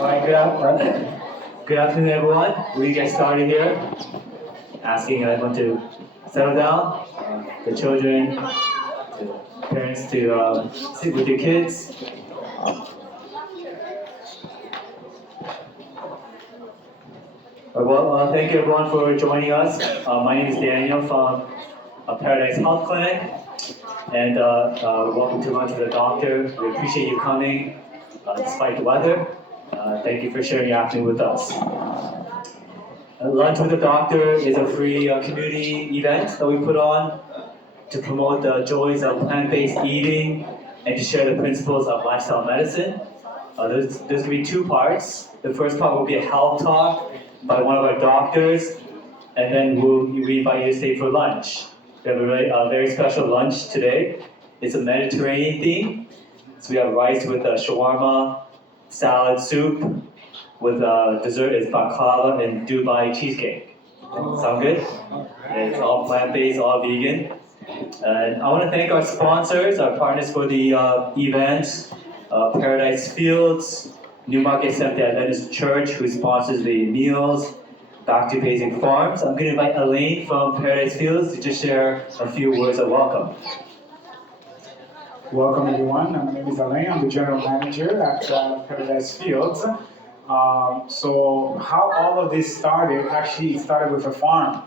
All right, good afternoon, everyone. We get started here. Asking everyone to settle down. The children, the parents to sit with your kids. Thank you everyone for joining us. My name is Daniel from Paradise Health Clinic, and welcome to lunch with the doctor. We appreciate you coming despite the weather. Thank you for sharing your afternoon with us. Lunch with the Doctor is a free community event that we put on to promote the joys of plant-based eating and to share the principles of lifestyle medicine. There's going to be two parts. The first part will be a health talk by one of our doctors, and then we invite you to stay for lunch. We have a very special lunch today. It's a Mediterranean theme. So we have rice with shawarma, salad, soup, with dessert is baklava and Dubai cheesecake. Sound good? It's all plant-based, all vegan. And I want to thank our sponsors, our partners for the event, Paradise Fields, Newmarket Seventh-day Adventist Church, who sponsors the meals, Back to Basic Farms. I'm going to invite Elaine from Paradise Fields to just share a few words of welcome. Welcome everyone. My name is Alain. I'm the general manager at Paradise Fields. So how all of this started, actually it started with a farm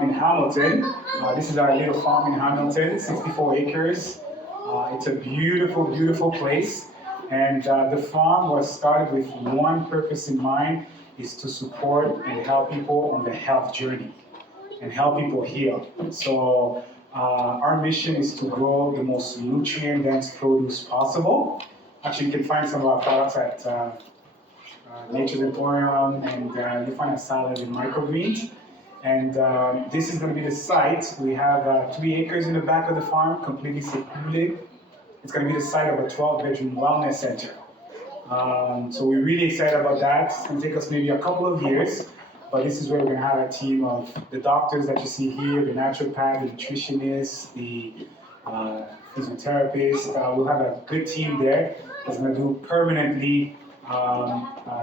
in Hamilton. This is our little farm in Hamilton, 64 acres. It's a beautiful, beautiful place. And the farm was started with one purpose in mind, is to support and help people on the health journey and help people heal. So our mission is to grow the most nutrient-dense produce possible. Actually, you can find some of our products at Nature's Emporium, and you find a salad and microgreens. And this is going to be the site. We have 3 acres in the back of the farm, completely secluded. It's going to be the site of a 12-bedroom wellness center. So we're really excited about that. It's going to take us maybe a couple of years. But this is where we're going to have a team of the doctors that you see here, the naturopath, the nutritionist, the physiotherapist. We'll have a good team there that's going to do permanently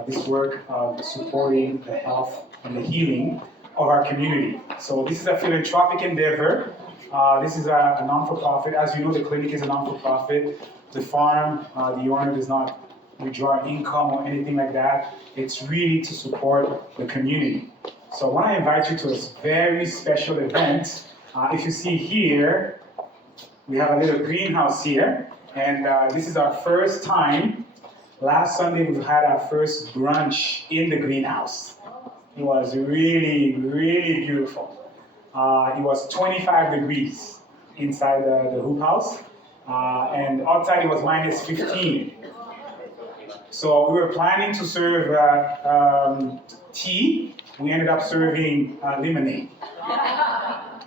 this work of supporting the health and the healing of our community. So this is a philanthropic endeavor. This is a non-for-profit. As you know, the clinic is a non-for-profit. The farm, the owner does not withdraw income or anything like that. It's really to support the community. So I want to invite you to a very special event. If you see here, we have a little greenhouse here, and this is our first time. Last Sunday we had our first brunch in the greenhouse. It was really, really beautiful. It was 25 degrees inside the hoop house, and outside it was minus 15. So we were planning to serve tea. We ended up serving lemonade.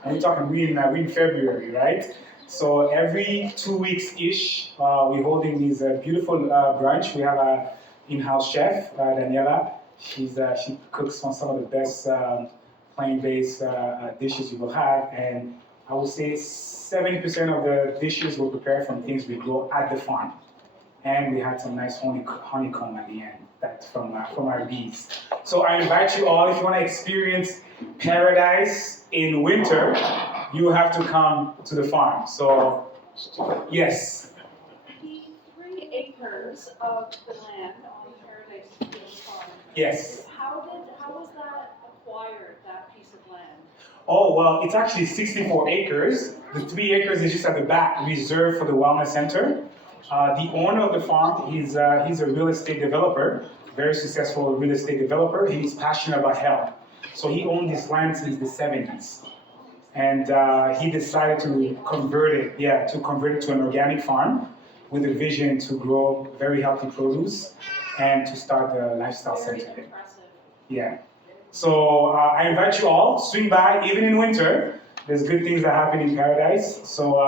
And we're talking in February, right? So every 2 weeks-ish, we're holding these beautiful brunch. We have an in-house chef, Daniela. She cooks on some of the best plant-based dishes you will have. And I would say 70% of the dishes were prepared from things we grow at the farm. And we had some nice honeycomb at the end, that's from our bees. So I invite you all, if you want to experience paradise in winter, you have to come to the farm. So, yes? The 3 acres of the land on Paradise Fields Farm. Yes. How was that acquired, that piece of land? Oh, well, it's actually 64 acres. The 3 acres is just at the back, reserved for the wellness center. The owner of the farm, he's a real estate developer, very successful real estate developer. He's passionate about health. So he owned this land since the 70s. And he decided to convert it to an organic farm with a vision to grow very healthy produce and to start the lifestyle center. Very impressive. Yeah. So I invite you all, swing by, even in winter. There's good things that happen in Paradise. So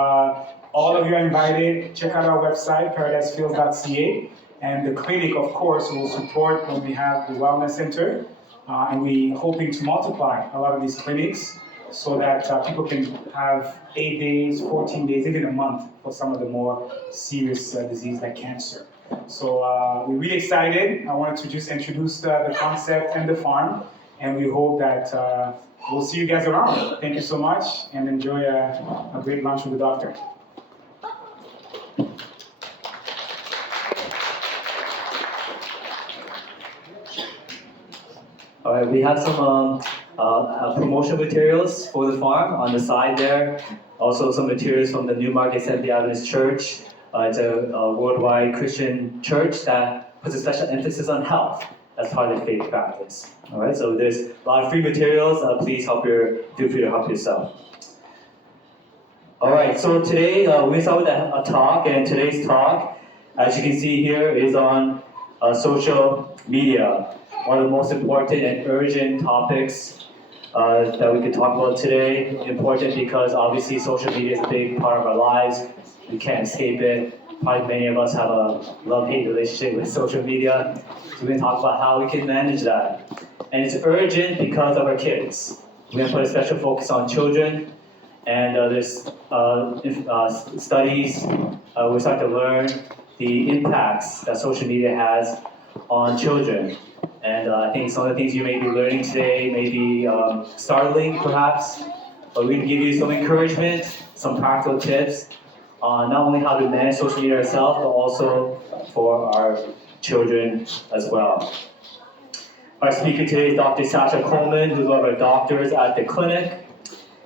all of you are invited. Check out our website, paradisefields.ca. And the clinic, of course, will support when we have the wellness center. And we're hoping to multiply a lot of these clinics so that people can have 8 days, 14 days, even a month for some of the more serious disease like cancer. So we're really excited. I wanted to just introduce the concept and the farm, and we hope that we'll see you guys around. Thank you so much, and enjoy a great lunch with the doctor. All right, we have some promotion materials for the farm on the side there. Also some materials from the Newmarket Seventh-day Adventist Church. It's a worldwide Christian church that puts a special emphasis on health as part of their faith practice. All right, so there's a lot of free materials. Please feel free to help yourself. All right, so today we start with a talk, and today's talk, as you can see here, is on social media. One of the most important and urgent topics that we could talk about today. Important because obviously social media is a big part of our lives. We can't escape it. Probably many of us have a love-hate relationship with social media. So we're going to talk about how we can manage that. And it's urgent because of our kids. We're going to put a special focus on children. And there's studies, we're starting to learn the impacts that social media has on children. And I think some of the things you may be learning today may be startling, perhaps, but we're going to give you some encouragement, some practical tips on not only how to manage social media ourselves, but also for our children as well. Our speaker today is Dr. Sasha Coleman, who's one of our doctors at the clinic.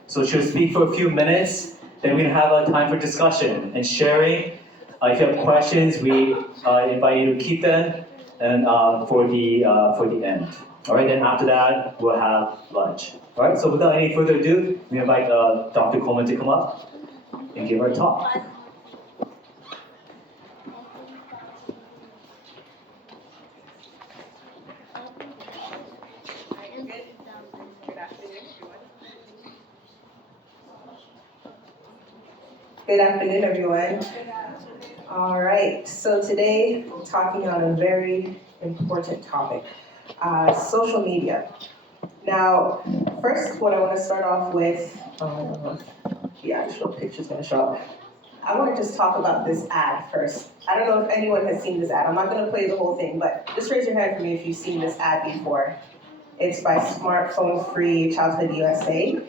So she'll speak for a few minutes, then we're going to have a time for discussion and sharing. If you have questions, we invite you to keep them and for the end. All right, then after that, we'll have lunch. All right, so without any further ado, we invite Dr. Coleman to come up and give her a talk. Good afternoon, everyone. All right, so today I'm talking on a very important topic, social media. Now, first, what I want to start off with, the actual picture's going to show up. I want to just talk about this ad first. I don't know if anyone has seen this ad. I'm not going to play the whole thing, but just raise your hand for me if you've seen this ad before. It's by Smartphone Free Childhood USA.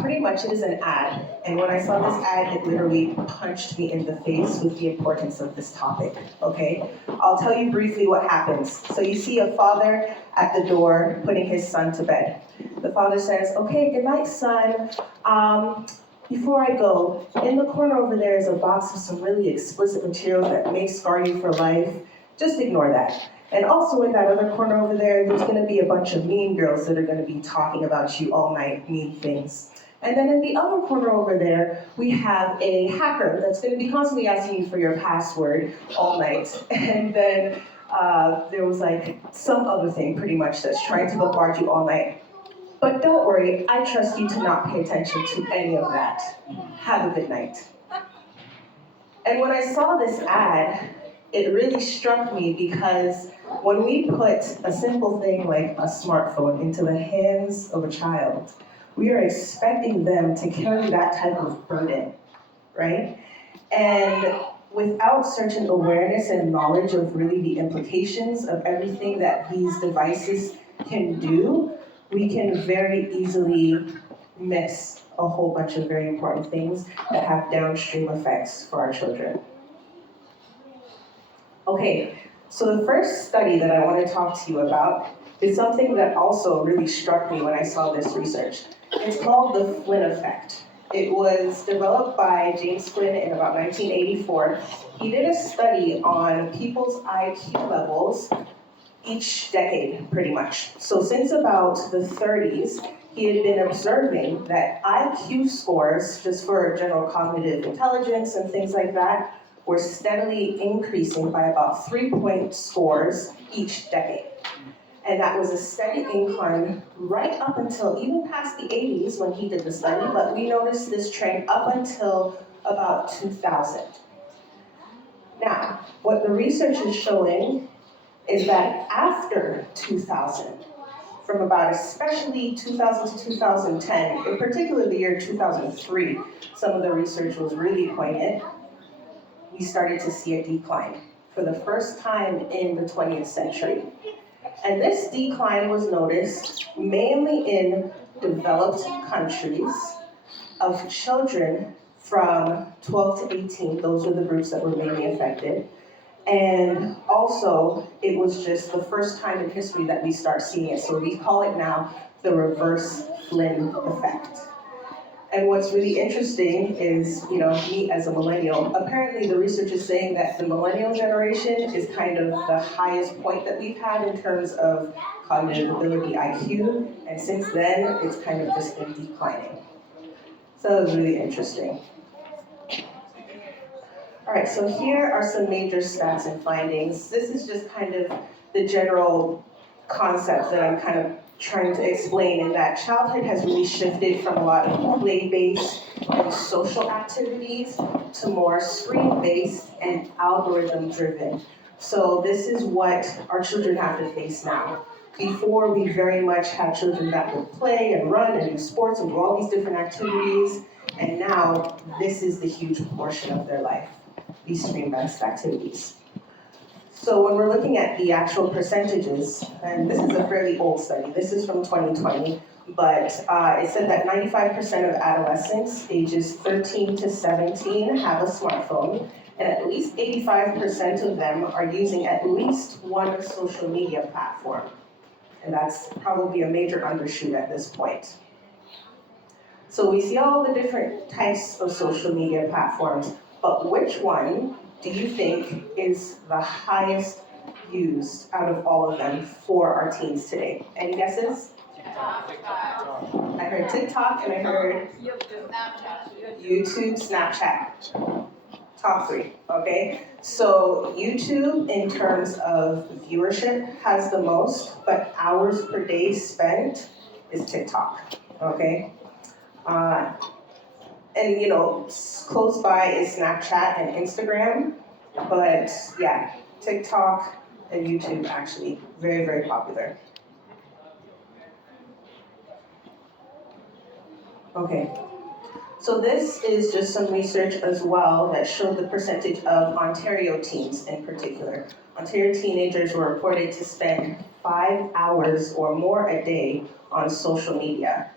Pretty much it is an ad, and when I saw this ad, it literally punched me in the face with the importance of this topic, okay? I'll tell you briefly what happens. So you see a father at the door putting his son to bed. The father says, okay, good night, son. Before I go, in the corner over there is a box of some really explicit material that may scar you for life. Just ignore that. And also in that other corner over there, there's going to be a bunch of mean girls that are going to be talking about you all night, mean things. And then in the other corner over there, we have a hacker that's going to be constantly asking you for your password all night. And then there was like some other thing pretty much that's trying to bombard you all night. But don't worry, I trust you to not pay attention to any of that. Have a good night. And when I saw this ad, it really struck me because when we put a simple thing like a smartphone into the hands of a child, we are expecting them to carry that type of burden, right? And without certain awareness and knowledge of really the implications of everything that these devices can do, we can very easily miss a whole bunch of very important things that have downstream effects for our children. Okay, so the first study that I want to talk to you about is something that also really struck me when I saw this research. It's called the Flynn effect. It was developed by James Flynn in about 1984. He did a study on people's IQ levels each decade, pretty much. So since about the 30s, he had been observing that IQ scores, just for general cognitive intelligence and things like that, were steadily increasing by about 3-point scores each decade. And that was a steady incline right up until even past the 80s when he did the study, but we noticed this trend up until about 2000. Now, what the research is showing is that after 2000, from about especially 2000 to 2010, in particular the year 2003, some of the research was really poignant, we started to see a decline for the first time in the 20th century. And this decline was noticed mainly in developed countries of children from 12 to 18. Those were the groups that were mainly affected. And also, it was just the first time in history that we start seeing it. So we call it now the reverse Flynn effect. And what's really interesting is, me as a millennial, apparently the research is saying that the millennial generation is kind of the highest point that we've had in terms of cognitive ability, IQ, and since then, it's kind of just been declining. So it was really interesting. All right, so here are some major stats and findings. This is just kind of the general concept that I'm kind of trying to explain, in that childhood has really shifted from a lot of play-based and social activities to more screen-based and algorithm-driven. So this is what our children have to face now. Before, we very much had children that would play and run and do sports and do all these different activities, and now this is the huge portion of their life, these screen-based activities. So when we're looking at the actual percentages, and this is a fairly old study, this is from 2020, but it said that 95% of adolescents ages 13 to 17 have a smartphone, and at least 85% of them are using at least one social media platform. And that's probably a major undershoot at this point. So we see all the different types of social media platforms, but which one do you think is the highest used out of all of them for our teens today? Any guesses? I heard TikTok and I heard YouTube, Snapchat. Top three, okay? So YouTube, in terms of viewership, has the most, but hours per day spent is TikTok, okay? And close by is Snapchat and Instagram, but yeah, TikTok and YouTube actually very, very popular. Okay, so this is just some research as well that showed the percentage of Ontario teens in particular. Ontario teenagers were reported to spend 5 hours or more a day on social media.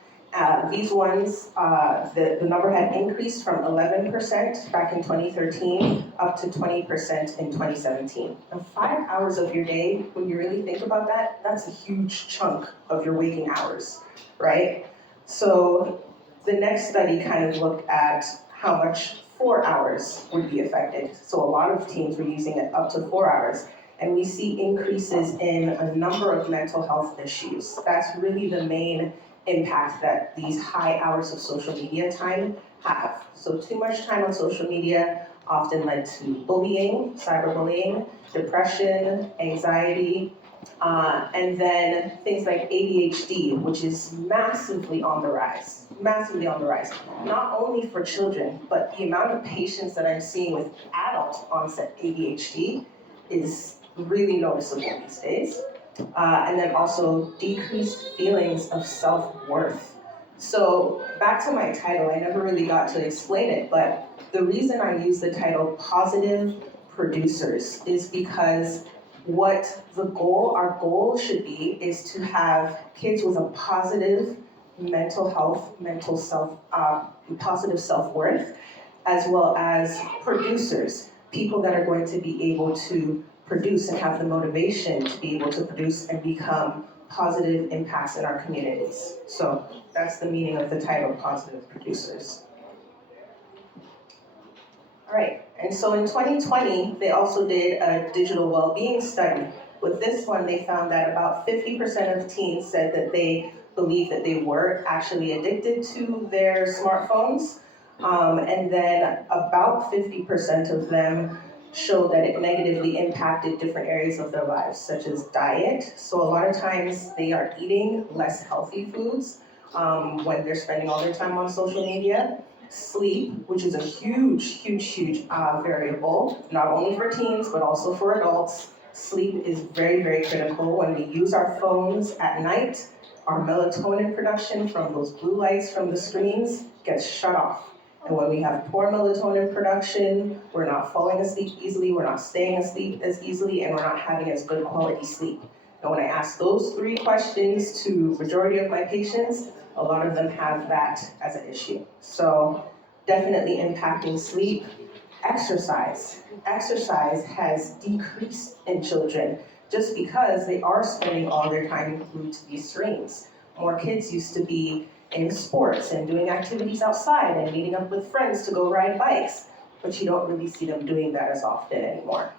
These ones, the number had increased from 11% back in 2013 up to 20% in 2017. And 5 hours of your day, when you really think about that, that's a huge chunk of your waking hours, right? So the next study kind of looked at how much 4 hours would be affected. So a lot of teens were using it up to 4 hours. And we see increases in a number of mental health issues. That's really the main impact that these high hours of social media time have. So too much time on social media often led to bullying, cyberbullying, depression, anxiety, and then things like ADHD, which is massively on the rise. Massively on the rise. Not only for children, but the amount of patients that I'm seeing with adult onset ADHD is really noticeable these days. And then also decreased feelings of self-worth. So back to my title, I never really got to explain it, but the reason I use the title Positive Producers is because what our goal should be is to have kids with a positive mental health, positive self-worth, as well as producers, people that are going to be able to produce and have the motivation to be able to produce and become positive impacts in our communities. So that's the meaning of the title, Positive Producers. All right, and so in 2020, they also did a digital well-being study. With this one, they found that about 50% of teens said that they believe that they were actually addicted to their smartphones. And then about 50% of them showed that it negatively impacted different areas of their lives, such as diet. So a lot of times they are eating less healthy foods when they're spending all their time on social media. Sleep, which is a huge variable, not only for teens, but also for adults. Sleep is very, very critical. When we use our phones at night, our melatonin production from those blue lights from the screens gets shut off. And when we have poor melatonin production, we're not falling asleep easily, we're not staying asleep as easily, and we're not having as good quality sleep. And when I ask those 3 questions to majority of my patients, a lot of them have that as an issue. So definitely impacting sleep. Exercise. Exercise has decreased in children just because they are spending all their time glued to these screens. More kids used to be in sports and doing activities outside and meeting up with friends to go ride bikes, but you don't really see them doing that as often anymore.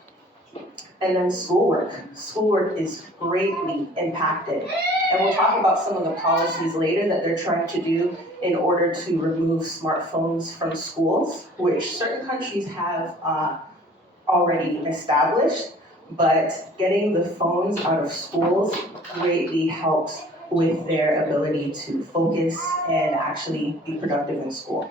And then schoolwork. Schoolwork is greatly impacted. And we'll talk about some of the policies later that they're trying to do in order to remove smartphones from schools, which certain countries have already established, but getting the phones out of schools greatly helps with their ability to focus and actually be productive in school.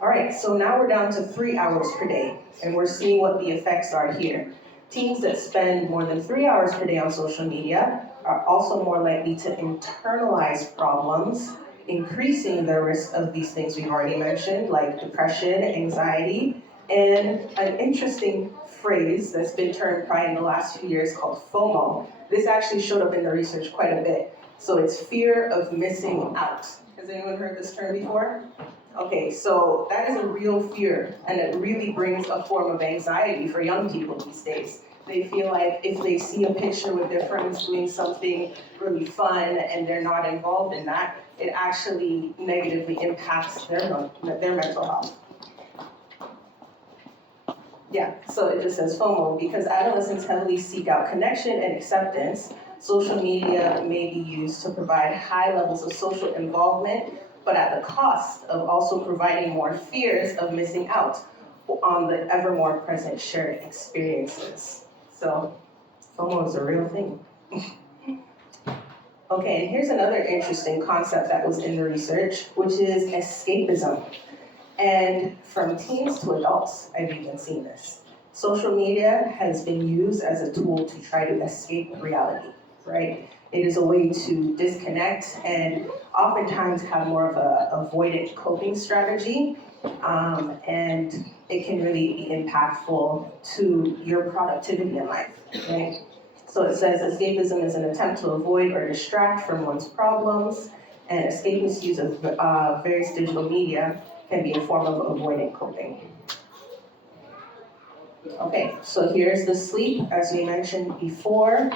All right, so now we're down to 3 hours per day, and we're seeing what the effects are here. Teens that spend more than 3 hours per day on social media are also more likely to internalize problems, increasing the risk of these things we've already mentioned, like depression, anxiety, and an interesting phrase that's been termed probably in the last few years called FOMO. This actually showed up in the research quite a bit. So it's fear of missing out. Has anyone heard this term before? Okay, so that is a real fear, and it really brings a form of anxiety for young people these days. They feel like if they see a picture with their friends doing something really fun and they're not involved in that, it actually negatively impacts their mental health. Yeah, so it just says FOMO, because adolescents heavily seek out connection and acceptance. Social media may be used to provide high levels of social involvement, but at the cost of also providing more fears of missing out on the ever more present shared experiences. So FOMO is a real thing. Okay, and here's another interesting concept that was in the research, which is escapism. And from teens to adults, I've even seen this. Social media has been used as a tool to try to escape reality, right? It is a way to disconnect and oftentimes have more of a avoidant coping strategy, and it can really be impactful to your productivity in life, right? So it says escapism is an attempt to avoid or distract from one's problems, and escapist use of various digital media can be a form of avoidant coping. Okay, so here's the sleep, as we mentioned before.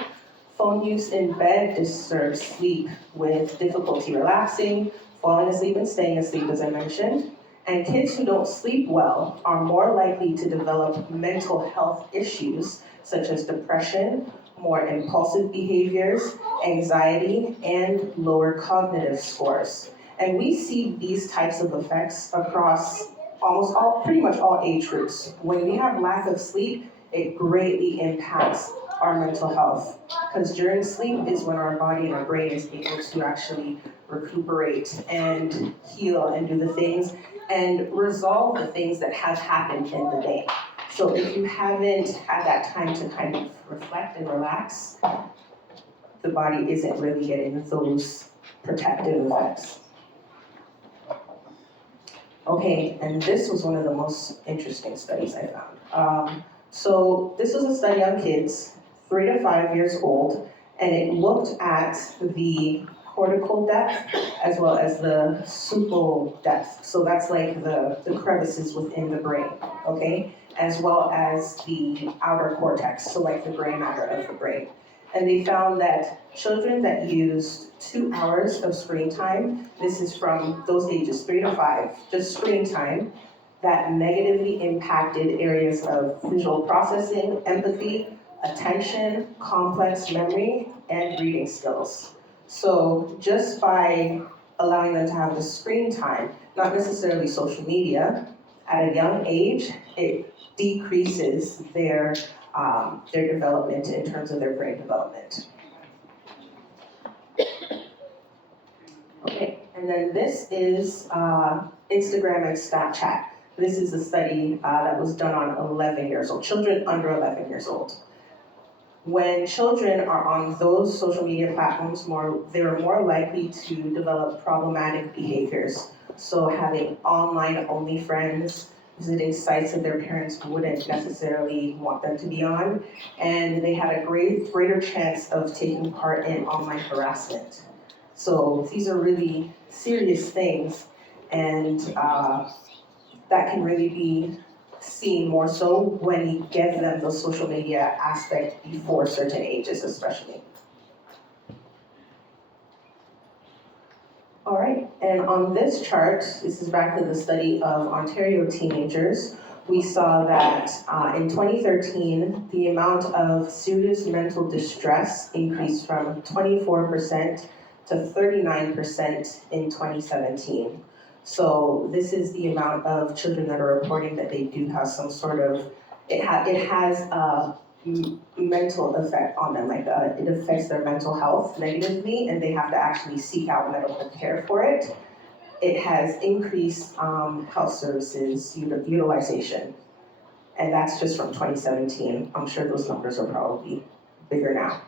Phone use in bed disturbs sleep with difficulty relaxing, falling asleep and staying asleep, as I mentioned. And kids who don't sleep well are more likely to develop mental health issues such as depression, more impulsive behaviors, anxiety, and lower cognitive scores. And we see these types of effects across pretty much all age groups. When we have lack of sleep, it greatly impacts our mental health. Because during sleep is when our body and our brain is able to actually recuperate and heal and do the things and resolve the things that have happened in the day. So if you haven't had that time to kind of reflect and relax, the body isn't really getting those protective effects. Okay, and this was one of the most interesting studies I found. So this was a study on kids, 3 to 5 years old, and it looked at the cortical depth as well as the supple depth. So that's like the crevices within the brain, okay? As well as the outer cortex, so like the gray matter of the brain. And they found that children that used 2 hours of screen time, this is from those ages 3 to 5, just screen time, that negatively impacted areas of visual processing, empathy, attention, complex memory, and reading skills. So just by allowing them to have the screen time, not necessarily social media, at a young age, it decreases their development in terms of their brain development. Okay, and then this is Instagram and Snapchat. This is a study that was done on 11 years old, children under 11 years old. When children are on those social media platforms, they're more likely to develop problematic behaviors. So having online-only friends, visiting sites that their parents wouldn't necessarily want them to be on, and they had a greater chance of taking part in online harassment. So these are really serious things, and that can really be seen more so when you give them the social media aspect before certain ages especially. All right, and on this chart, this is back to the study of Ontario teenagers. We saw that in 2013, the amount of serious mental distress increased from 24% to 39% in 2017. So this is the amount of children that are reporting that they do have some sort of, it has a mental effect on them, like it affects their mental health negatively, and they have to actually seek out medical care for it. It has increased health services utilization, and that's just from 2017. I'm sure those numbers are probably bigger now.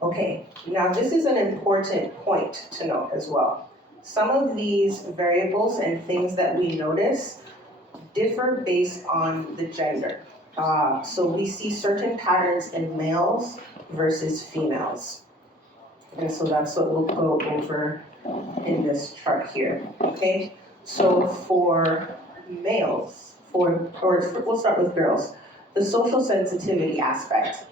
Okay, now this is an important point to note as well. Some of these variables and things that we notice differ based on the gender. So we see certain patterns in males versus females. And so that's what we'll go over in this chart here, okay? So for males, we'll start with girls, the social sensitivity aspect.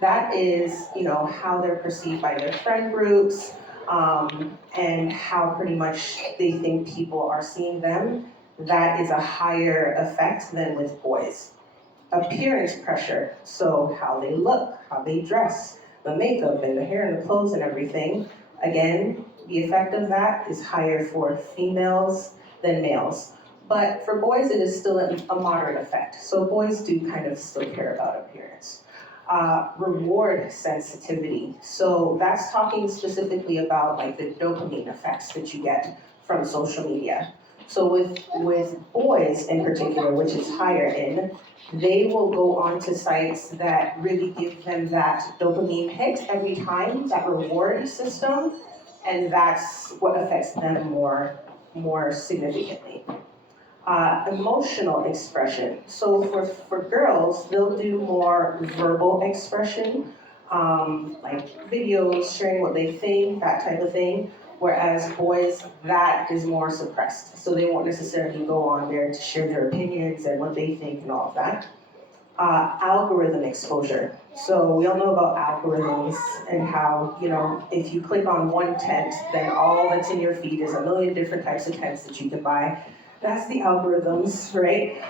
That is, how they're perceived by their friend groups, and how pretty much they think people are seeing them. That is a higher effect than with boys. Appearance pressure, so how they look, how they dress, the makeup and the hair and the clothes and everything. Again, the effect of that is higher for females than males. But for boys, it is still a moderate effect. So boys do kind of still care about appearance. Reward sensitivity. So that's talking specifically about like the dopamine effects that you get from social media. So with boys in particular, which is higher in, they will go onto sites that really give them that dopamine hit every time, that reward system, and that's what affects them more significantly. Emotional expression. So for girls, they'll do more verbal expression, like videos, sharing what they think, that type of thing. Whereas boys, that is more suppressed. So they won't necessarily go on there to share their opinions and what they think and all of that. Algorithm exposure. So we all know about algorithms and how, if you click on one tent, then all that's in your feed is a million different types of tents that you can buy. That's the algorithms, right?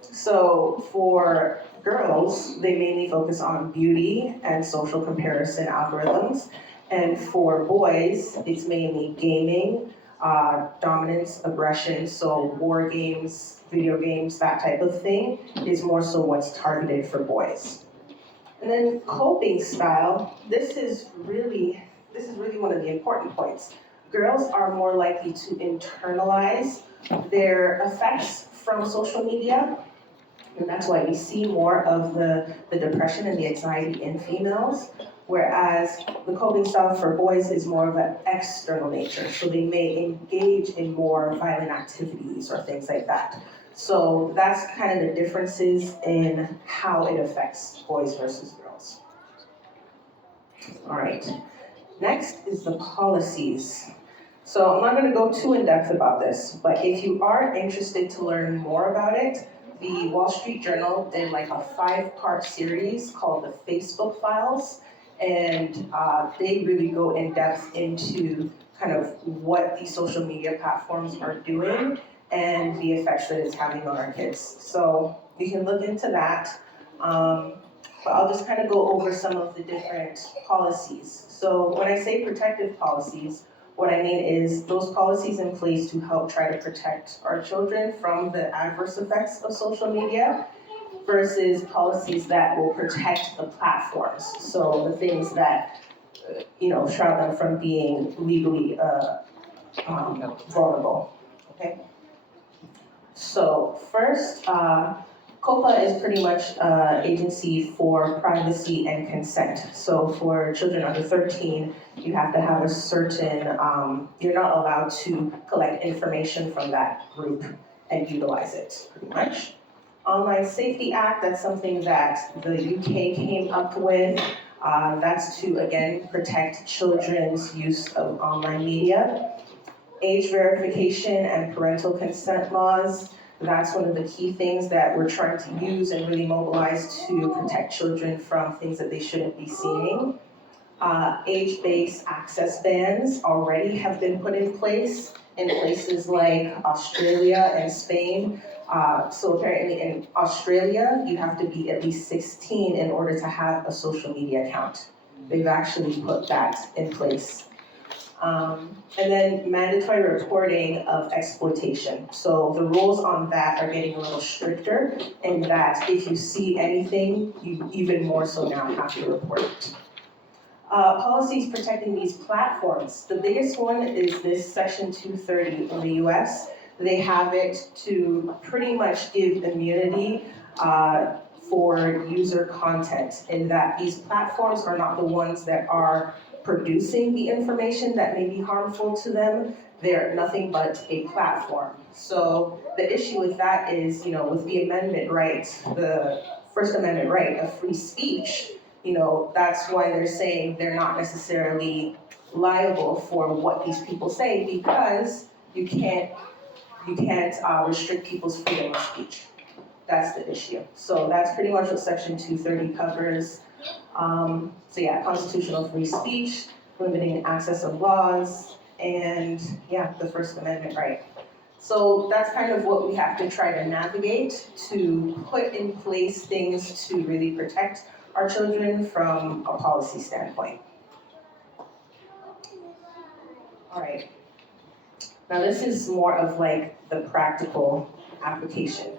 So for girls, they mainly focus on beauty and social comparison algorithms. And for boys, it's mainly gaming, dominance, aggression, so war games, video games, that type of thing is more so what's targeted for boys. And then coping style, this is really one of the important points. Girls are more likely to internalize their effects from social media, and that's why we see more of the depression and the anxiety in females, whereas the coping style for boys is more of an external nature, so they may engage in more violent activities or things like that. So that's kind of the differences in how it affects boys versus girls. All right, next is the policies. So I'm not going to go too in depth about this, but if you are interested to learn more about it, the Wall Street Journal did like a 5-part series called the Facebook Files, and they really go in depth into kind of what these social media platforms are doing and the effects that it's having on our kids. So you can look into that, but I'll just kind of go over some of the different policies. So when I say protective policies, what I mean is those policies in place to help try to protect our children from the adverse effects of social media versus policies that will protect the platforms. So the things that, shroud them from being legally vulnerable, okay? So first, COPA is pretty much an agency for privacy and consent. So for children under 13, you have to have a certain, you're not allowed to collect information from that group and utilize it, pretty much. Online Safety Act, that's something that the UK came up with. That's to, again, protect children's use of online media. Age verification and parental consent laws. That's one of the key things that we're trying to use and really mobilize to protect children from things that they shouldn't be seeing. Age-based access bans already have been put in place in places like Australia and Spain. So apparently in Australia, you have to be at least 16 in order to have a social media account. They've actually put that in place. And then mandatory reporting of exploitation. So the rules on that are getting a little stricter in that if you see anything, you even more so now have to report it. Policies protecting these platforms. The biggest one is this Section 230 in the US. They have it to pretty much give immunity for user content in that these platforms are not the ones that are producing the information that may be harmful to them. They're nothing but a platform. So the issue with that is, with the amendment right, the First Amendment right of free speech, that's why they're saying they're not necessarily liable for what these people say because you can't restrict people's freedom of speech. That's the issue. So that's pretty much what Section 230 covers. So yeah, constitutional free speech, limiting access of laws, and yeah, the First Amendment right. So that's kind of what we have to try to navigate to put in place things to really protect our children from a policy standpoint. All right. Now this is more of like the practical application.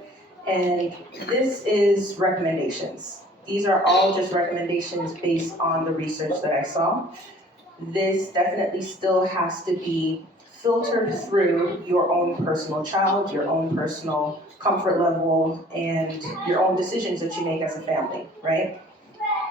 And this is recommendations. These are all just recommendations based on the research that I saw. This definitely still has to be filtered through your own personal child, your own personal comfort level, and your own decisions that you make as a family, right?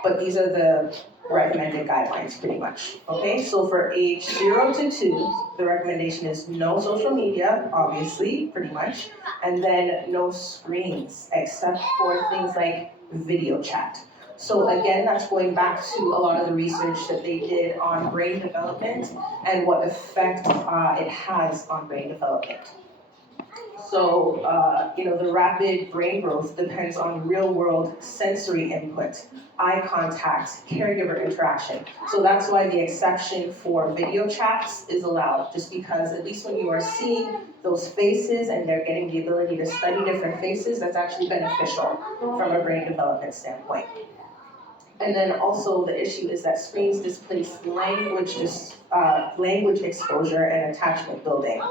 But these are the recommended guidelines pretty much, okay? So for age 0 to 2, the recommendation is no social media, obviously, pretty much, and then no screens, except for things like video chat. So again, that's going back to a lot of the research that they did on brain development and what effect it has on brain development. So, the rapid brain growth depends on real-world sensory input, eye contact, caregiver interaction. So that's why the exception for video chats is allowed, just because at least when you are seeing those faces and they're getting the ability to study different faces, that's actually beneficial from a brain development standpoint. And then also the issue is that screens displace language exposure and attachment building.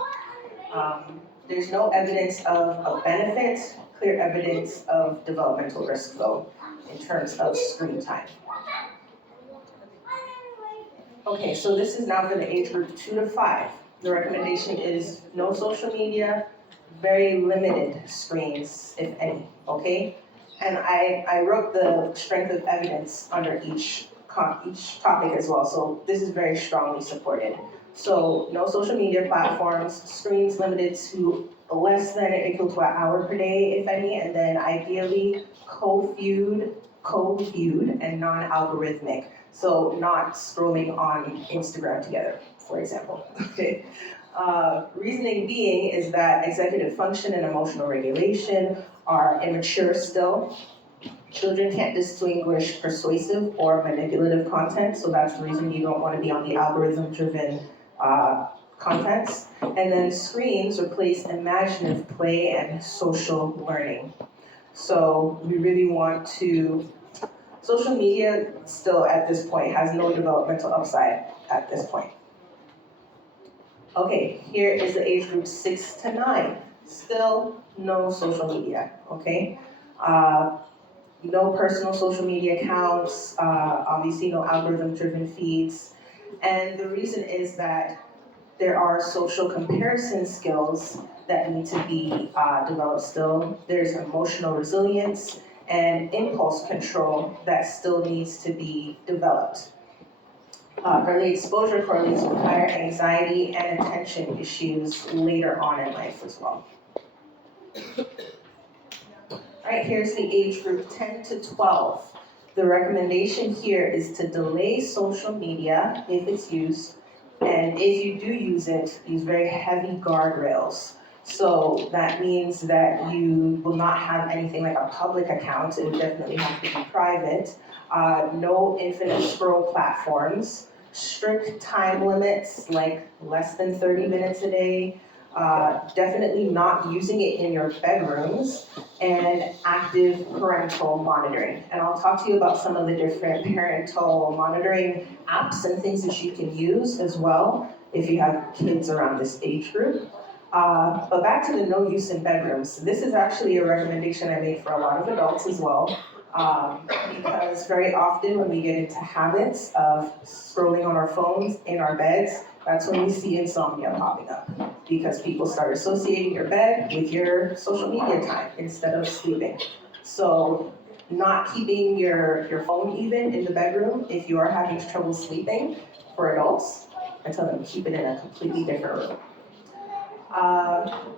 There's no evidence of a benefit, clear evidence of developmental risk though, in terms of screen time. Okay, so this is now for the age group 2 to 5. The recommendation is no social media, very limited screens, if any, okay? And I wrote the strength of evidence under each topic as well, so this is very strongly supported. So no social media platforms, screens limited to less than or equal to an hour per day, if any, and then ideally co-viewed and non-algorithmic. So not scrolling on Instagram together, for example. Okay. Reasoning being is that executive function and emotional regulation are immature still. Children can't distinguish persuasive or manipulative content, so that's the reason you don't want to be on the algorithm-driven contents. And then screens replace imaginative play and social learning. So we really want to, social media still at this point has no developmental upside at this point. Okay, here is the age group 6 to 9. Still no social media, okay? No personal social media accounts, obviously no algorithm-driven feeds. And the reason is that there are social comparison skills that need to be developed still. There's emotional resilience and impulse control that still needs to be developed. Early exposure correlates with higher anxiety and attention issues later on in life as well. All right, here's the age group 10 to 12. The recommendation here is to delay social media if it's used, and if you do use it, use very heavy guardrails. So that means that you will not have anything like a public account. It would definitely have to be private. No infinite scroll platforms. Strict time limits, like less than 30 minutes a day. Definitely not using it in your bedrooms, and active parental monitoring. And I'll talk to you about some of the different parental monitoring apps and things that you can use as well if you have kids around this age group. But back to the no use in bedrooms. This is actually a recommendation I made for a lot of adults as well. Because very often when we get into habits of scrolling on our phones in our beds, that's when we see insomnia popping up. Because people start associating your bed with your social media time instead of sleeping. So not keeping your phone even in the bedroom if you are having trouble sleeping for adults, I tell them keep it in a completely different room.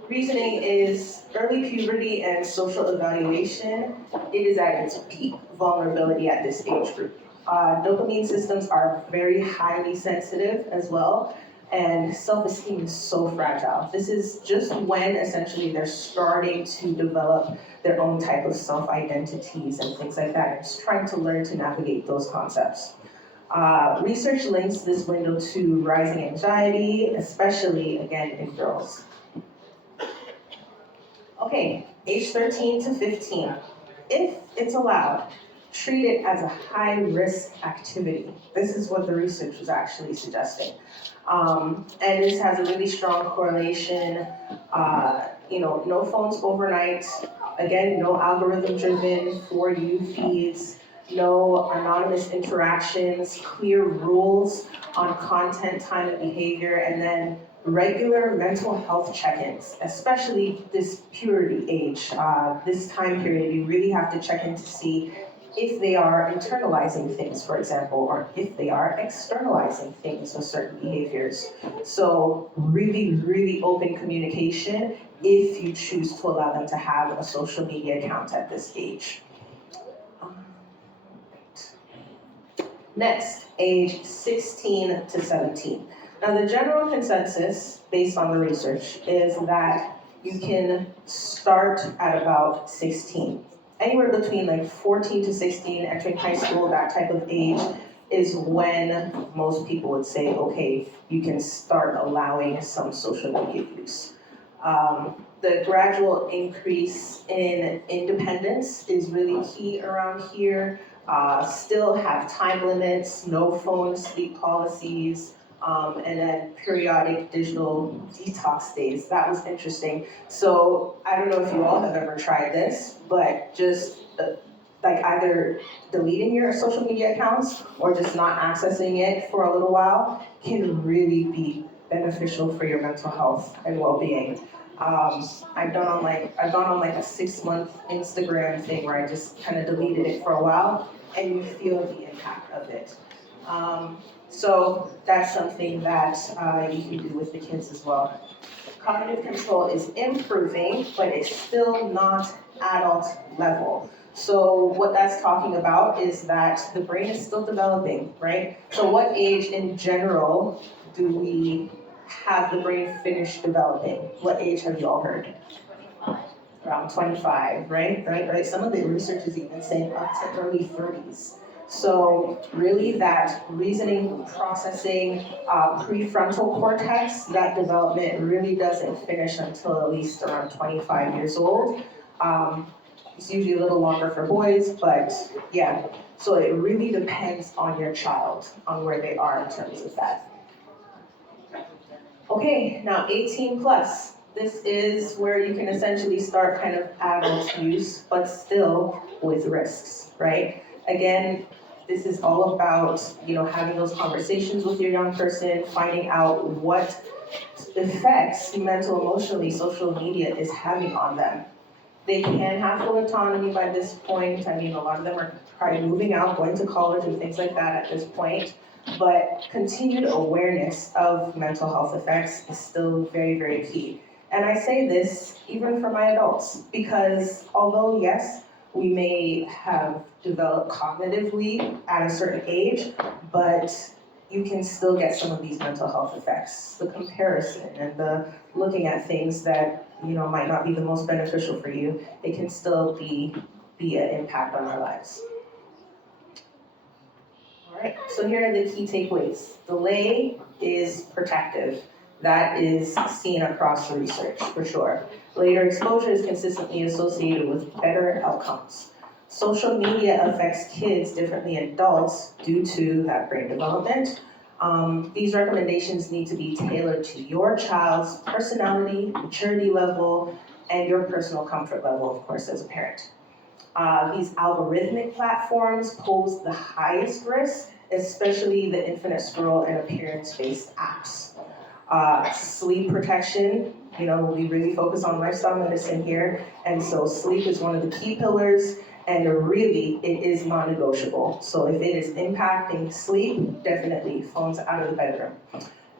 Reasoning is early puberty and social evaluation. It is at its peak vulnerability at this age group. Dopamine systems are very highly sensitive as well, and self-esteem is so fragile. This is just when essentially they're starting to develop their own type of self-identities and things like that, and just trying to learn to navigate those concepts. Research links this window to rising anxiety, especially, again, in girls. Okay, age 13 to 15. If it's allowed, treat it as a high-risk activity. This is what the research was actually suggesting. And this has a really strong correlation, no phones overnight. Again, no algorithm-driven for you feeds. No anonymous interactions, clear rules on content, time, and behavior, and then regular mental health check-ins, especially this puberty age, this time period. You really have to check in to see if they are internalizing things, for example, or if they are externalizing things with certain behaviors. So really, really open communication if you choose to allow them to have a social media account at this age. Next, age 16 to 17. Now, the general consensus, based on the research, is that you can start at about 16. Anywhere between like 14 to 16, entering high school, that type of age, is when most people would say, okay, you can start allowing some social media use. The gradual increase in independence is really key around here. Still have time limits, no phone sleep policies, and then periodic digital detox days. That was interesting. So I don't know if you all have ever tried this, but just like either deleting your social media accounts or just not accessing it for a little while can really be beneficial for your mental health and well-being. I've gone on like a 6-month Instagram thing where I just kind of deleted it for a while, and you feel the impact of it. So that's something that you can do with the kids as well. Cognitive control is improving, but it's still not adult level. So what that's talking about is that the brain is still developing, right? So what age in general do we have the brain finish developing? What age have you all heard? Around 25, right? Some of the research is even saying up to early 30s. So really that reasoning, processing, prefrontal cortex, that development really doesn't finish until at least around 25 years old. It's usually a little longer for boys, but yeah. So it really depends on your child, on where they are in terms of that. Okay, now 18 plus. This is where you can essentially start kind of adult use, but still with risks, right? Again, this is all about, having those conversations with your young person, finding out what effects, mental, emotionally, social media is having on them. They can have full autonomy by this point. I mean, a lot of them are probably moving out, going to college and things like that at this point. But continued awareness of mental health effects is still very, very key. And I say this even for my adults, because although, yes, we may have developed cognitively at a certain age, but you can still get some of these mental health effects. The comparison and the looking at things that might not be the most beneficial for you, it can still be an impact on our lives. All right, so here are the key takeaways. Delay is protective. That is seen across the research, for sure. Later exposure is consistently associated with better outcomes. Social media affects kids differently than adults due to that brain development. These recommendations need to be tailored to your child's personality, maturity level, and your personal comfort level, of course, as a parent. These algorithmic platforms pose the highest risk, especially the infinite scroll and appearance-based apps. Sleep protection, we really focus on lifestyle medicine here, and so sleep is one of the key pillars, and really, it is non-negotiable. So if it is impacting sleep, definitely phones out of the bedroom.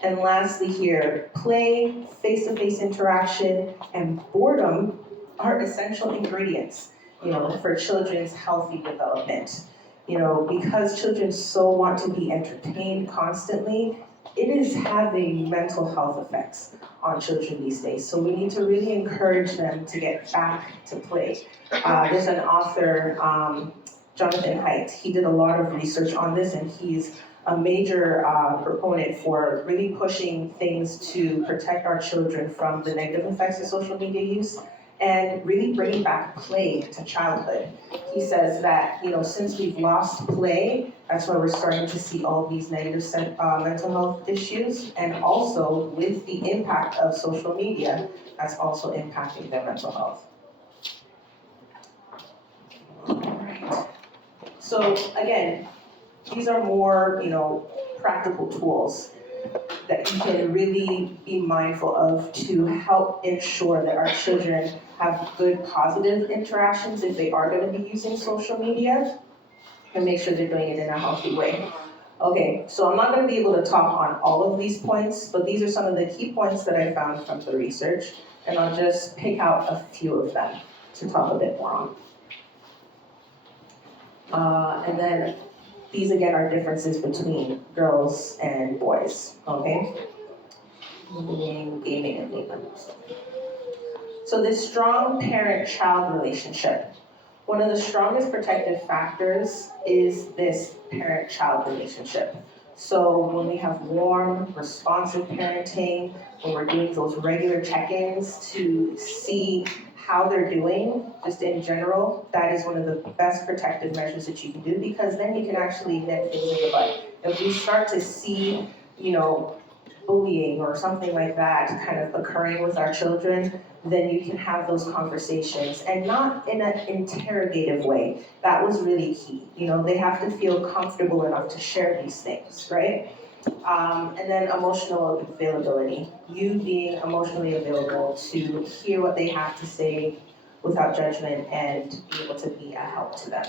And lastly here, play, face-to-face interaction, and boredom are essential ingredients, for children's healthy development. Because children so want to be entertained constantly, it is having mental health effects on children these days. So we need to really encourage them to get back to play. There's an author, Jonathan Haidt. He did a lot of research on this, and he's a major proponent for really pushing things to protect our children from the negative effects of social media use and really bringing back play to childhood. He says that, since we've lost play, that's why we're starting to see all these negative mental health issues, and also with the impact of social media, that's also impacting their mental health. All right. So again, these are more, practical tools that you can really be mindful of to help ensure that our children have good positive interactions if they are going to be using social media, and make sure they're doing it in a healthy way. Okay, so I'm not going to be able to talk on all of these points, but these are some of the key points that I found from the research, and I'll just pick out a few of them to talk a bit more on. And then these again are differences between girls and boys, okay? Gaming and games. So this strong parent-child relationship. One of the strongest protective factors is this parent-child relationship. So when we have warm, responsive parenting, when we're doing those regular check-ins to see how they're doing, just in general, that is one of the best protective measures that you can do, because then you can actually nip things in the bud. If we start to see, bullying or something like that kind of occurring with our children, then you can have those conversations, and not in an interrogative way. That was really key. They have to feel comfortable enough to share these things, right? And then emotional availability. You being emotionally available to hear what they have to say without judgment and be able to be a help to them.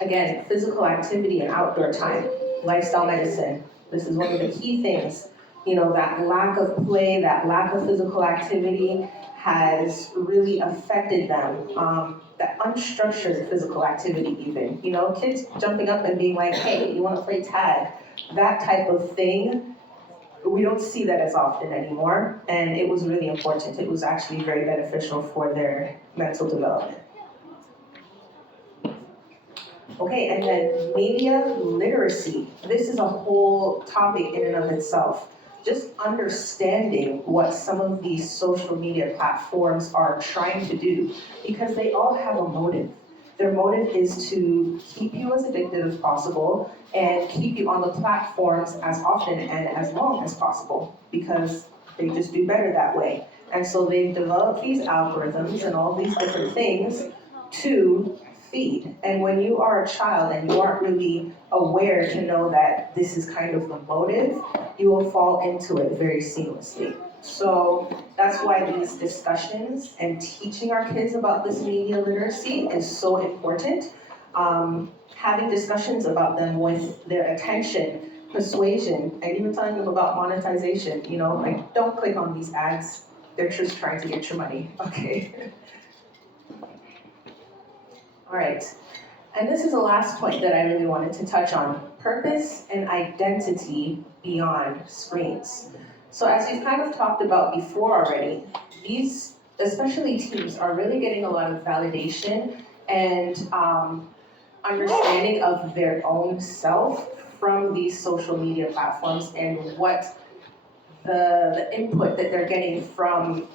Again, physical activity and outdoor time, lifestyle medicine. This is one of the key things. That lack of play, that lack of physical activity has really affected them. That unstructured physical activity even. Kids jumping up and being like, hey, you want to play tag? That type of thing, we don't see that as often anymore. And it was really important. It was actually very beneficial for their mental development. Okay, and then media literacy. This is a whole topic in and of itself. Just understanding what some of these social media platforms are trying to do, because they all have a motive. Their motive is to keep you as addicted as possible and keep you on the platforms as often and as long as possible, because they just do better that way. And so they've developed these algorithms and all these different things to feed. And when you are a child and you aren't really aware to know that this is kind of the motive, you will fall into it very seamlessly. So that's why these discussions and teaching our kids about this media literacy is so important. Having discussions about them with their attention, persuasion, and even telling them about monetization. Like, don't click on these ads. They're just trying to get your money, okay? All right, and this is the last point that I really wanted to touch on: purpose and identity beyond screens. So as we've kind of talked about before already, these, especially teens, are really getting a lot of validation and understanding of their own self from these social media platforms and what the input that they're getting from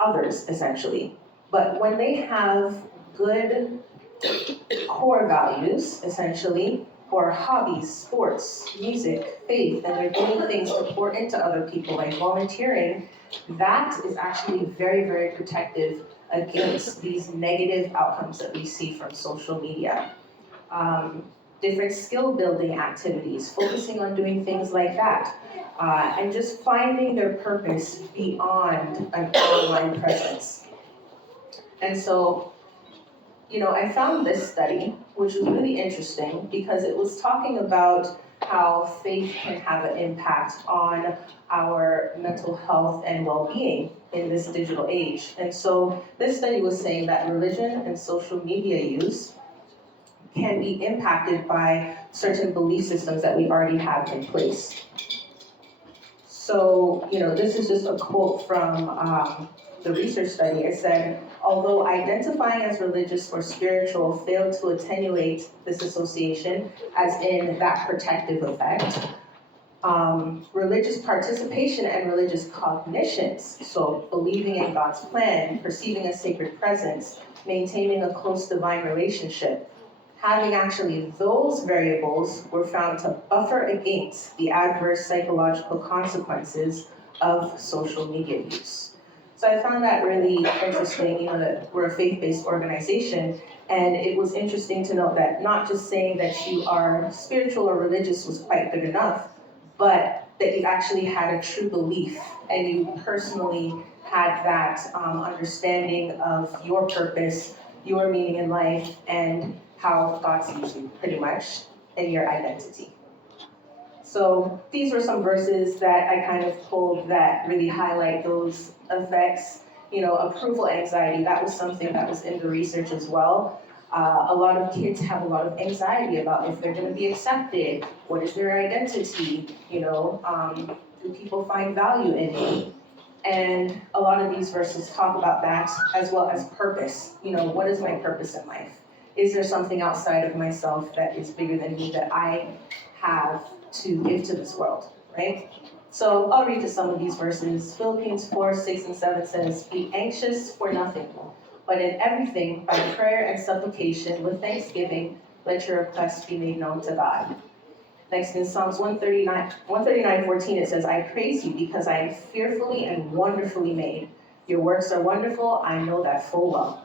others, essentially. But when they have good core values, essentially, or hobbies, sports, music, faith, and they're doing things to pour into other people, like volunteering, that is actually very, very protective against these negative outcomes that we see from social media. Different skill building activities, focusing on doing things like that, and just finding their purpose beyond an online presence. And so, I found this study, which was really interesting because it was talking about how faith can have an impact on our mental health and well-being in this digital age. And so this study was saying that religion and social media use can be impacted by certain belief systems that we already have in place. So, this is just a quote from the research study. It said, although identifying as religious or spiritual failed to attenuate this association, as in that protective effect, religious participation and religious cognitions, so believing in God's plan, perceiving a sacred presence, maintaining a close divine relationship, having actually those variables were found to buffer against the adverse psychological consequences of social media use. So I found that really interesting, that we're a faith-based organization, and it was interesting to note that not just saying that you are spiritual or religious was quite good enough, but that you actually had a true belief and you personally had that understanding of your purpose, your meaning in life, and how God sees you, pretty much, and your identity. So these were some verses that I kind of pulled that really highlight those effects. Approval anxiety, that was something that was in the research as well. A lot of kids have a lot of anxiety about if they're going to be accepted, what is their identity, do people find value in me? And a lot of these verses talk about that, as well as purpose. What is my purpose in life? Is there something outside of myself that is bigger than me that I have to give to this world, right? So I'll read just some of these verses. Philippians 4, 6, and 7 says, be anxious for nothing, but in everything, by prayer and supplication, with thanksgiving, let your requests be made known to God. Next, in Psalms 139:14, it says, I praise you because I am fearfully and wonderfully made. Your works are wonderful, I know that full well.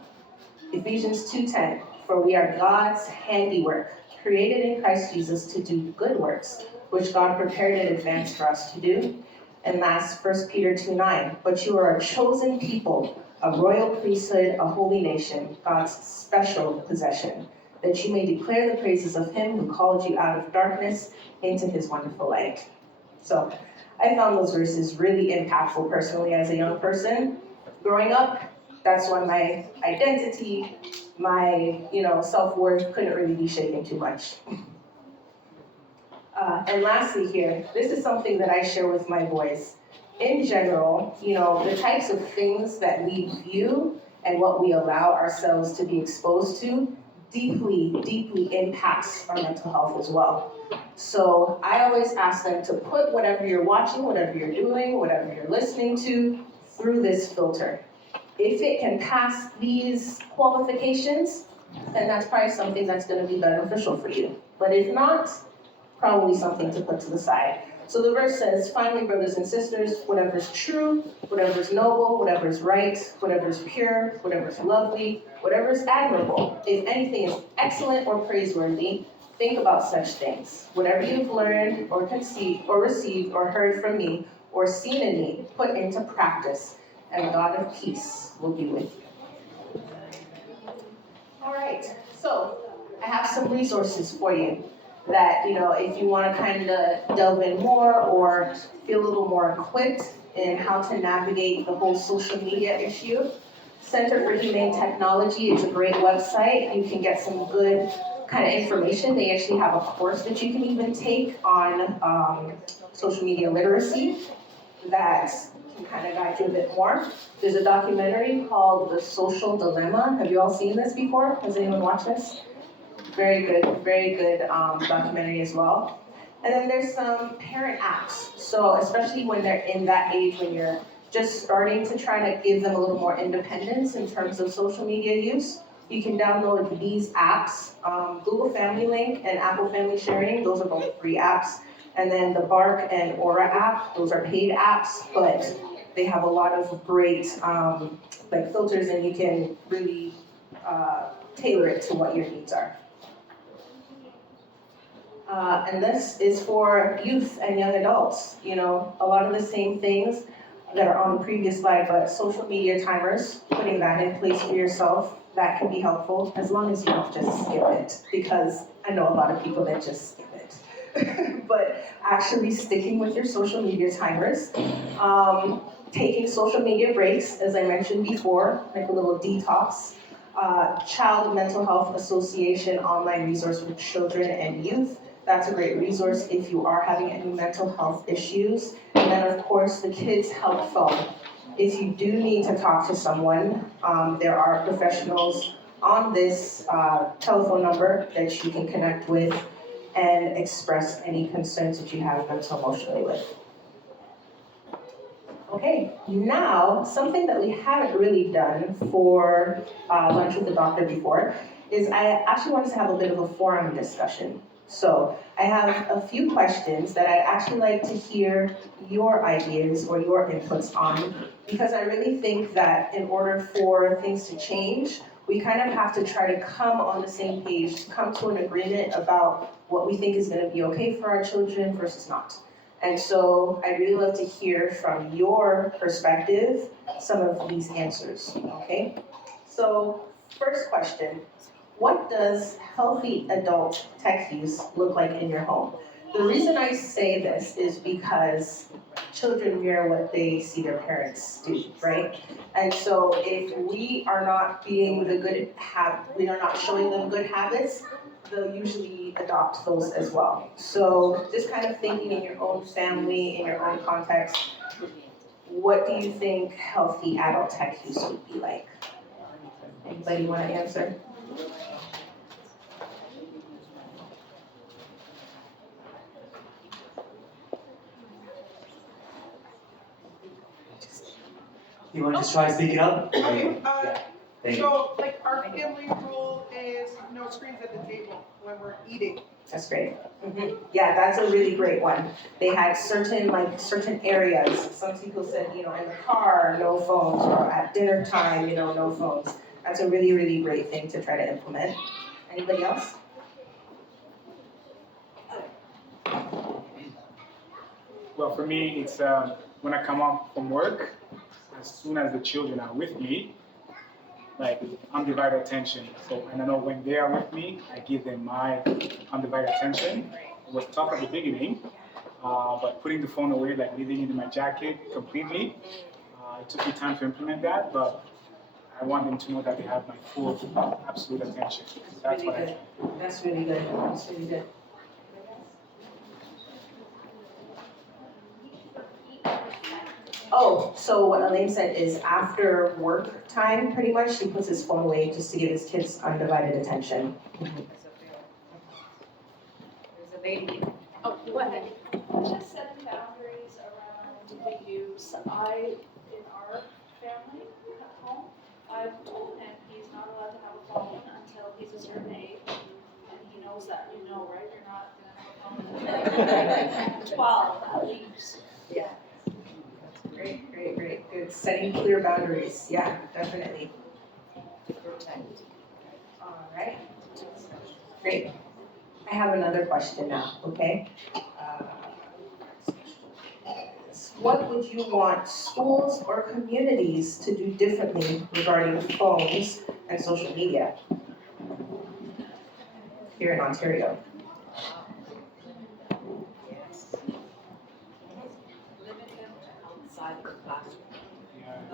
Ephesians 2:10, for we are God's handiwork, created in Christ Jesus to do good works, which God prepared in advance for us to do. And last, 1 Peter 2:9, but you are a chosen people, a royal priesthood, a holy nation, God's special possession, that you may declare the praises of him who called you out of darkness into his wonderful light. So I found those verses really impactful personally as a young person. Growing up, that's when my identity, my self-worth couldn't really be shaken too much. And lastly here, this is something that I share with my boys. In general, the types of things that we view and what we allow ourselves to be exposed to deeply, deeply impacts our mental health as well. So I always ask them to put whatever you're watching, whatever you're doing, whatever you're listening to, through this filter. If it can pass these qualifications, then that's probably something that's going to be beneficial for you. But if not, probably something to put to the side. So the verse says, finally, brothers and sisters, whatever is true, whatever is noble, whatever is right, whatever is pure, whatever is lovely, whatever is admirable, if anything is excellent or praiseworthy, think about such things. Whatever you've learned or conceived or received or heard from me or seen in me, put into practice, and the God of peace will be with you. All right, so I have some resources for you that, if you want to kind of delve in more or feel a little more equipped in how to navigate the whole social media issue. Center for Humane Technology is a great website. You can get some good kind of information. They actually have a course that you can even take on social media literacy that can kind of guide you a bit more. There's a documentary called The Social Dilemma. Have you all seen this before? Has anyone watched this? Very good documentary as well. And then there's some parent apps. So especially when they're in that age when you're just starting to try to give them a little more independence in terms of social media use, you can download these apps. Google Family Link and Apple Family Sharing, those are both free apps. And then the Bark and Aura app, those are paid apps, but they have a lot of great filters, and you can really tailor it to what your needs are. And this is for youth and young adults. A lot of the same things that are on the previous slide, but social media timers, putting that in place for yourself, that can be helpful, as long as you don't just skip it, because I know a lot of people that just skip it. But actually sticking with your social media timers, taking social media breaks, as I mentioned before, like a little detox, Child Mental Health Association online resource for children and youth. That's a great resource if you are having any mental health issues. And then, of course, the Kids Help Phone. If you do need to talk to someone, there are professionals on this telephone number that you can connect with and express any concerns that you have mental emotionally with. Okay, now, something that we haven't really done for Lunch with the Doctor before is I actually wanted to have a bit of a forum discussion. So I have a few questions that I'd actually like to hear your ideas or your inputs on, because I really think that in order for things to change, we kind of have to try to come on the same page, come to an agreement about what we think is going to be okay for our children versus not. And so I'd really love to hear from your perspective some of these answers, okay? So first question, what does healthy adult tech use look like in your home? The reason I say this is because children mirror what they see their parents do, right? And so if we are not being we are not showing them good habits, they'll usually adopt those as well. So just kind of thinking in your own family, in your own context, what do you think healthy adult tech use would be like? Anybody want to answer? You want to just try to speak it up? Okay, Thank you. so like our family rule is no screens at the table when we're eating. That's great. Yeah, that's a really great one. They had certain areas. Some people said, in the car, no phones, or at dinner time, no phones. That's a really, really great thing to try to implement. Anybody else? Well, for me, it's when I come up from work, as soon as the children are with me, like undivided attention. So, and I know when they are with me, I give them my undivided attention. It was tough at the beginning, but putting the phone away, like leaving it in my jacket completely, it took me time to implement that, but I want them to know that they have my full, absolute attention. That's what I do. That's really good. That's really good. Oh, so what Elaine said is after work time, pretty much, he puts his phone away just to give his kids undivided attention. There's a baby. Oh, go ahead. Just setting boundaries around the use. In our family at home, I've told him he's not allowed to have a phone until he's a certain age. And he knows that, right? You're not gonna have a 12 at least. Yeah. Great, great, great. Good. Setting clear boundaries. Yeah, definitely. All right. Great. I have another question now, okay? What would you want schools or communities to do differently regarding phones and social media here in Ontario?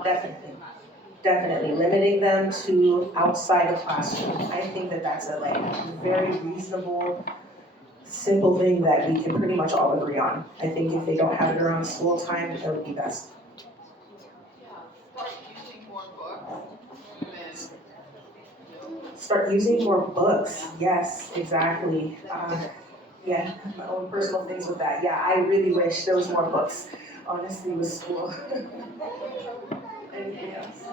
Definitely. Definitely, limiting them to outside the classroom. I think that that's a very reasonable, simple thing that we can pretty much all agree on. I think if they don't have it around school time, it would be best. Start using more books. Yes, exactly. Yeah, my own personal things with that. Yeah, I really wish there was more books, honestly, with school. Anything else?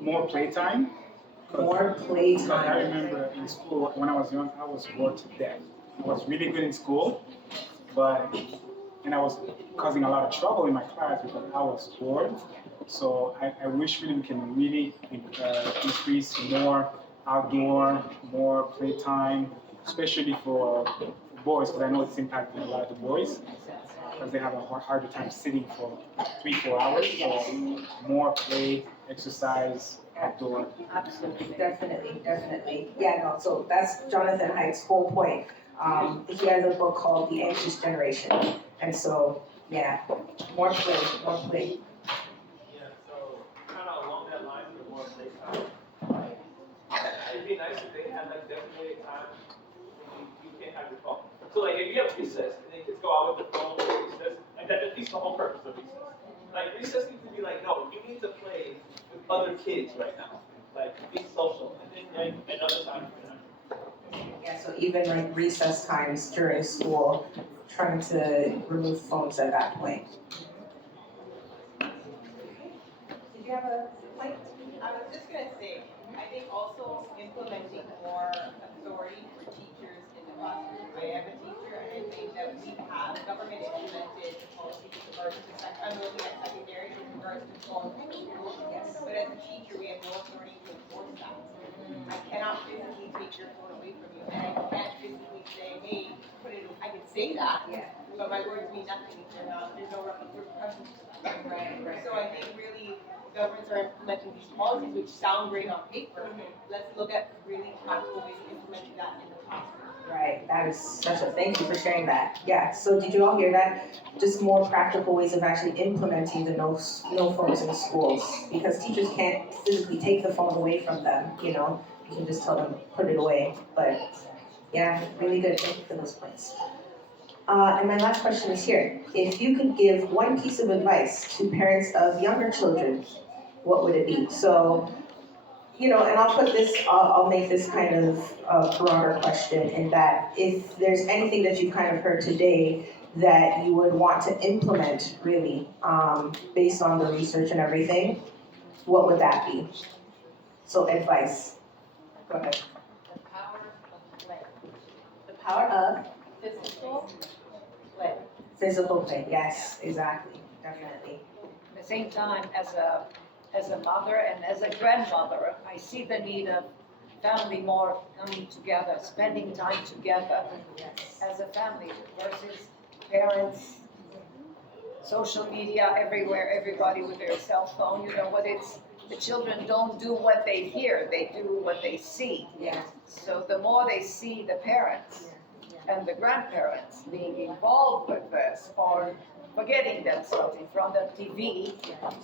More playtime. More Because I playtime. remember in school when I was young, I was bored to death. I was really good in school, and I was causing a lot of trouble in my class because I was bored. So I wish really we can really increase more outdoor, more playtime, especially for boys, because I know it's impacting a lot of the boys because they have a harder time sitting for 3-4 hours. So more play, exercise, outdoor. Absolutely, definitely, definitely. Yeah, no, so that's Jonathan Haidt's whole point. He has a book called The Anxious Generation. And so, yeah, more play, more play. Yeah, so kind of along that line with more playtime, it'd be nice if they had like designated time when you can't have your phone. So like if you have recess and then kids go out with the phone for recess, like that defeats the whole purpose of recess. Like recess needs to be like, no, you need to play with other kids right now. Like be social and then another time for that. Yeah, so even like recess times during school, trying to remove phones at that point. Did you have a point? I was just gonna say, I think also implementing more authority for teachers in the classroom. I am a teacher, and I think that we have government implemented policies with regards to I'm looking at secondary with regards to phone in school. Yes. But as a teacher, we have no authority to enforce that. I cannot physically take your phone away from you, and I can't physically say, hey, put it. I can say that, Yeah. but my words mean nothing if they're not. There's no repercussions to that. Right. So I think really governments are implementing these policies which sound great on paper. Let's look at really practical ways of implementing that in the classroom. Right, that is such a, thank you for sharing that. Yeah, so did you all hear that? Just more practical ways of actually implementing the no phones in schools. Because teachers can't physically take the phone away from them, you know? You can just tell them, put it away. But yeah, really good, thank you for those points. And my last question is here. If you could give one piece of advice to parents of younger children, what would it be? So, you know, and I'll make this kind of a broader question in that if there's anything that you've kind of heard today that you would want to implement really, based on the research and everything, what would that be? So advice. Go ahead. The power of play. The power of Physical play. physical play. Yes, exactly, definitely. At the same time, as a mother and as a grandmother, I see the need of family more coming together, spending time together as a family versus parents, social media everywhere, everybody with their cell phone. You know what it's, the children don't do what they hear, they do what they see. Yeah. So the more they see the parents and the grandparents being involved with this or forgetting themselves in front of TV,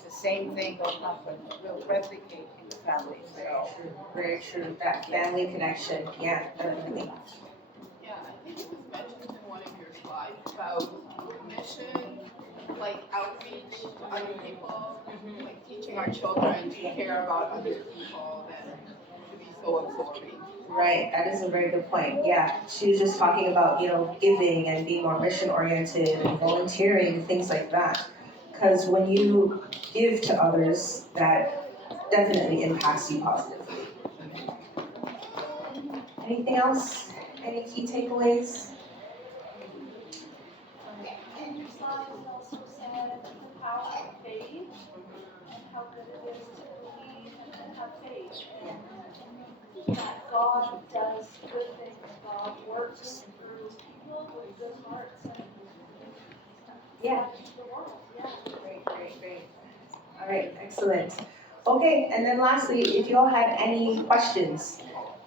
the same thing will happen, will replicate in the family. So Very true. That family connection. Yeah, definitely. Yeah, I think it was mentioned in one of your slides about mission, like outreach to other people, like teaching our children to care about other people and to be so absorbing. Right, that is a very good point. Yeah, she was just talking about, you know, giving and being more mission oriented and volunteering, things like that. Because when you give to others, that definitely impacts you positively. Anything else? Any key takeaways? And your slide also said the power of faith and how good it is to believe and have faith. And that God does good things. God works through people with good hearts and Yeah. the world. Yeah. Great. All right, excellent. Okay, and then lastly, if you all had any questions,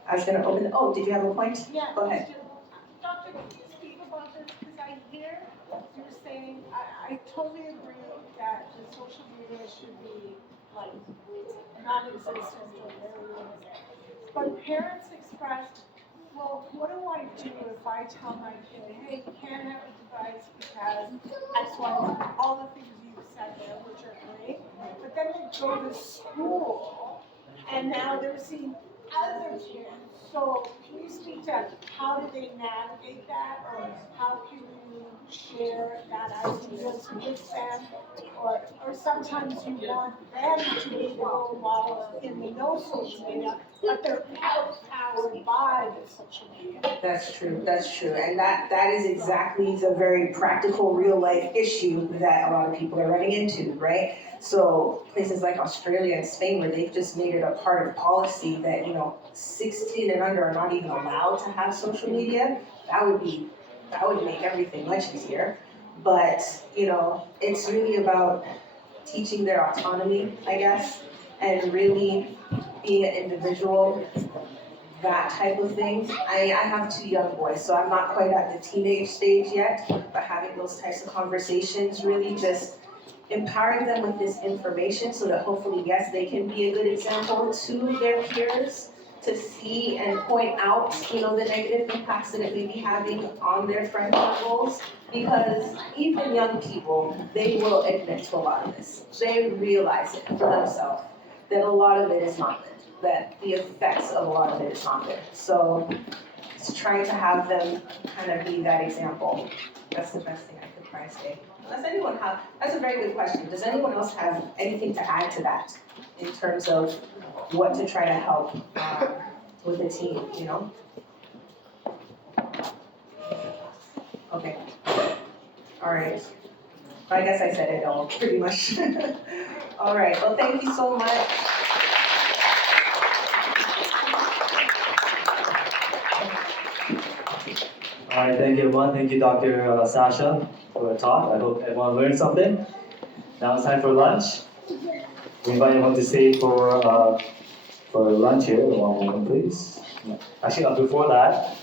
I was gonna open, oh, did you have a point? Yeah. Go ahead. Doctor, can you speak about this, because I hear you're saying, I totally agree that the social media should be like non-existent or very limited. But parents expressed, well, what do I do if I tell my kid, hey, you can't have a device because X, Y, Z, all the things you said there, which are great, but then they go to school and now they're seeing other kids. So can you speak to how do they navigate that, or how can you share that ideas with them? Or sometimes you want them to be the role model in the no social media, but they're outpowered by the social media. That's true. And that is exactly the very practical, real life issue that a lot of people are running into, right? So places like Australia and Spain, where they've just made it a part of policy that, 16 and under are not even allowed to have social media, that would make everything much easier. But, it's really about teaching their autonomy, I guess, and really being an individual, that type of thing. I have 2 young boys, so I'm not quite at the teenage stage yet, but having those types of conversations, really just empowering them with this information so that hopefully, yes, they can be a good example to their peers to see and point out, the negative impacts that it may be having on their friend circles. Because even young people, they will admit to a lot of this. They realize it for themselves, that a lot of it is not good, that the effects of a lot of it is not good. So it's trying to have them kind of be that example. That's the best thing I could try to say. That's a very good question. Does anyone else have anything to add to that in terms of what to try to help with the team, Okay. All right. I guess I said it all, pretty much. All right, well, thank you so much. All right, thank you everyone. Thank you, Dr. Sasha, for the talk. I hope everyone learned something. Now it's time for lunch. We invite everyone to stay for lunch here. One moment, please. Actually, before that,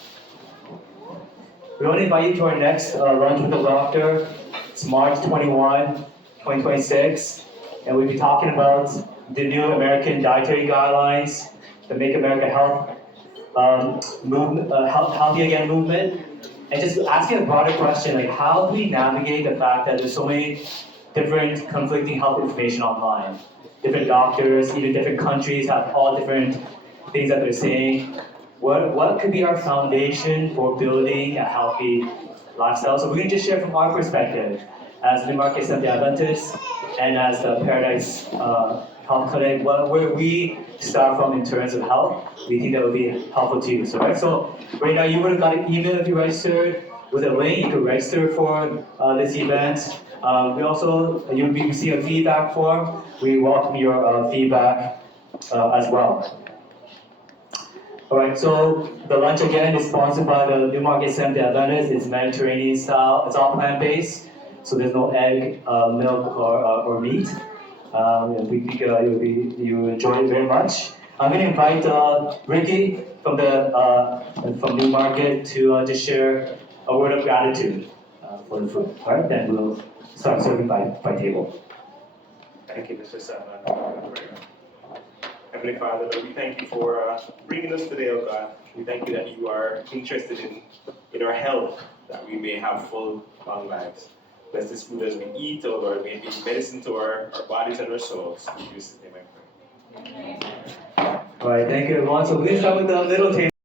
we want to invite you to our next lunch with the doctor. It's March 21, 2026, and we'll be talking about the new American dietary guidelines, the Make America Healthy Again movement, and just asking a broader question, like how do we navigate the fact that there's so many different conflicting health information online? Different doctors, even different countries have all different things that they're saying. What could be our foundation for building a healthy lifestyle? So we're going to just share from our perspective as Newmarket Seventh-day Adventists and as the Paradise Health Clinic, where we start from in terms of health. We think that would be helpful to you. So right now you would have got an email if you registered with a link. You could register for this event. You'll be receiving a feedback form. We welcome your feedback as well. All right, so the lunch again is sponsored by the Newmarket Seventh-day Adventists. It's Mediterranean style. It's all plant-based, so there's no egg, milk, or meat. We think you enjoy it very much. I'm going to invite Ricky from Newmarket to just share a word of gratitude for the food. All right, then we'll start serving by table. Thank you, Mr. Sasha. Heavenly Father, Lord, we thank you for bringing us today, oh God. We thank you that you are interested in our health, that we may have full, long lives. Bless this food as we eat, oh Lord, may it be medicine to our bodies and our souls. In Jesus' name I pray. All right, thank you everyone. So we're going to start with the little table.